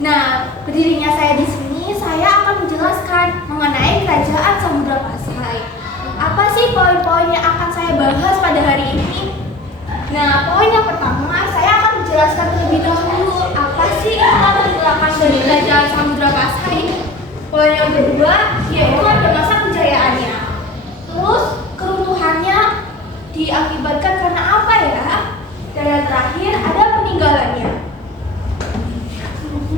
Nah, berdirinya saya di sini, saya akan menjelaskan mengenai Kerajaan Samudra Pasai. Apa sih poin-poin yang akan saya bahas pada hari ini? Nah, poin yang pertama, saya akan menjelaskan terlebih dahulu apa sih latar belakang dari Kerajaan Samudra Pasai. Poin yang kedua, yaitu ada masa kejayaannya. Terus, keruntuhannya diakibatkan karena apa ya? Dan yang terakhir, ada peninggalannya.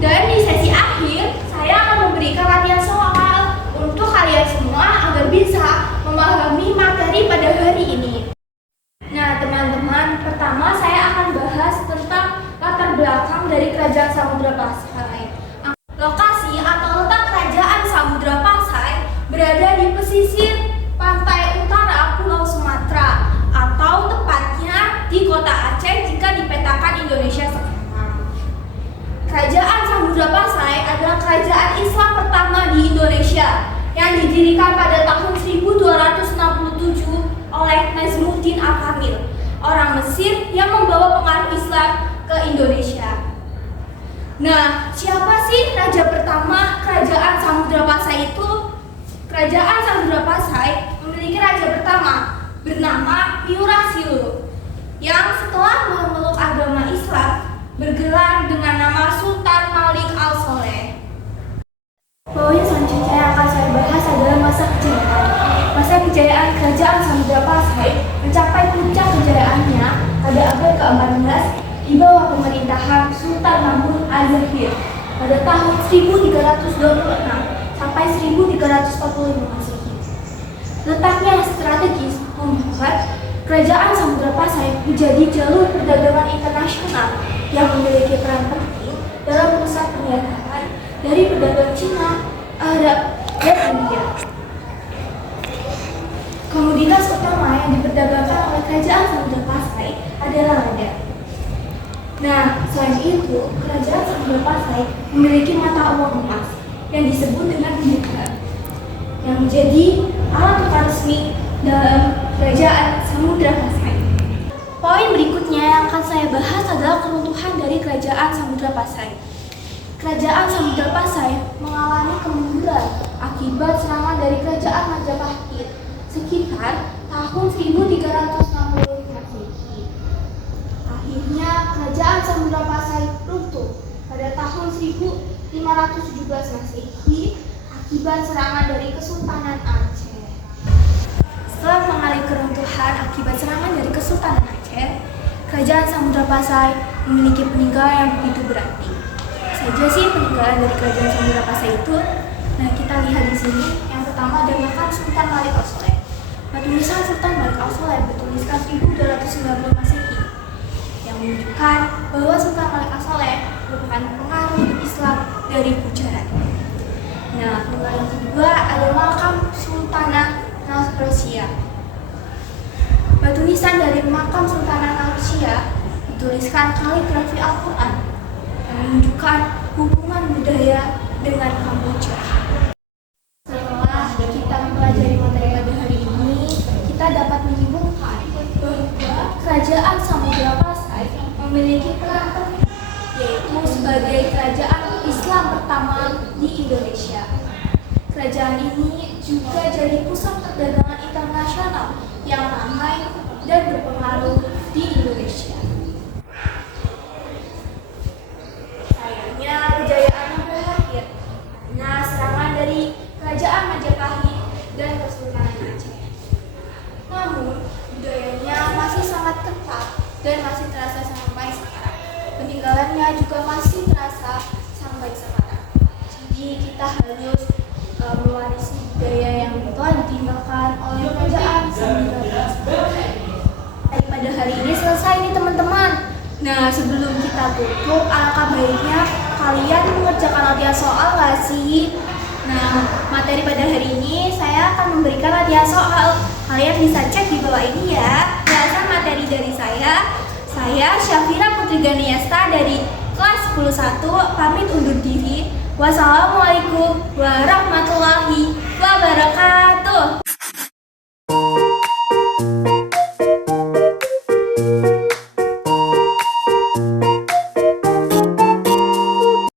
Dan di sesi akhir, saya akan memberikan latihan soal untuk kalian semua agar bisa memahami materi pada hari ini. Nah, teman-teman, pertama saya akan bahas tentang latar belakang dari Kerajaan Samudra Pasai. Lokasi atau letak Kerajaan Samudra Pasai berada di pesisir pantai utara Pulau Sumatera, atau tepatnya di kota Aceh jika dipetakan Indonesia sekarang. Kerajaan Samudra Pasai adalah kerajaan Islam pertama di Indonesia yang didirikan pada tahun 1267 oleh Nazmuddin Al-Kamil, orang Mesir yang membawa pengaruh Islam ke Indonesia. Nah, siapa sih raja pertama Kerajaan Samudra Pasai itu? Kerajaan Samudra Pasai memiliki raja pertama bernama Piurasilu, yang setelah memeluk agama Islam bergelar dengan nama Sultan Malik Al-Soleh. Poin selanjutnya yang akan saya bahas adalah masa kejayaan. Masa kejayaan Kerajaan Samudra Pasai mencapai puncak kejayaannya pada abad ke-14 di bawah pemerintahan Sultan Mahmud Az-Zahir pada tahun 1326 sampai 1345 Masehi. Letaknya yang strategis membuat Kerajaan Samudra Pasai menjadi jalur perdagangan internasional yang memiliki peran penting dalam pusat perniagaan dari pedagang Cina, Arab, dan India. Komoditas utama yang diperdagangkan oleh Kerajaan Samudra Pasai adalah lada. Nah, selain itu, Kerajaan Samudra Pasai memiliki mata uang emas yang disebut dengan rupiah, yang menjadi alat tukar resmi dalam Kerajaan Samudra Pasai. Poin berikutnya yang akan saya bahas adalah keruntuhan dari Kerajaan Samudra Pasai. Kerajaan Samudra Pasai mengalami kemunduran akibat serangan dari Kerajaan Majapahit sekitar tahun 1360 Masehi. Akhirnya Kerajaan Samudra Pasai runtuh pada tahun 1517 Masehi akibat serangan dari Kesultanan Aceh. Setelah mengalami keruntuhan akibat serangan dari Kesultanan Aceh, Kerajaan Samudra Pasai memiliki peninggalan yang begitu berarti. Saja sih peninggalan dari Kerajaan Samudra Pasai itu. Nah, kita lihat di sini. Yang pertama ada makam Sultan Malik Al-Soleh. Batu nisan Sultan Malik Al-Soleh bertuliskan 1290 Masehi, yang menunjukkan bahwa Sultan Malik Al-Soleh merupakan pengaruh Islam dari Gujarat. Nah, peninggalan yang kedua ada makam Sultanah Nasrosiyah. Batu nisan dari makam Sultanah Nasrosiyah dituliskan kaligrafi Al-Quran yang menunjukkan hubungan budaya dengan Kamboja. Setelah kita mempelajari materi pada hari ini, kita dapat menyimpulkan bahwa Kerajaan Samudra Pasai memiliki peran penting, yaitu sebagai kerajaan Islam pertama di Indonesia. Kerajaan ini juga jadi pusat perdagangan internasional yang ramai dan berpengaruh di Indonesia. Sayangnya kejayaannya berakhir karena serangan dari Kerajaan Majapahit dan Kesultanan Aceh. Namun, budayanya masih sangat kental dan masih terasa sampai sekarang. Peninggalannya juga masih terasa sampai sekarang. Jadi kita harus mewarisi budaya yang telah ditinggalkan oleh Kerajaan Samudra Pasai. Pada hari ini selesai nih teman-teman. Nah, sebelum kita tutup, alangkah baiknya kalian mengerjakan latihan soal nggak sih? Nah, materi pada hari ini saya akan memberikan latihan soal. Kalian bisa cek di bawah ini ya. Berdasarkan materi dari saya Syafira Putri Ganiasta dari kelas 101 pamit undur diri. Wassalamualaikum warahmatullahi wabarakatuh.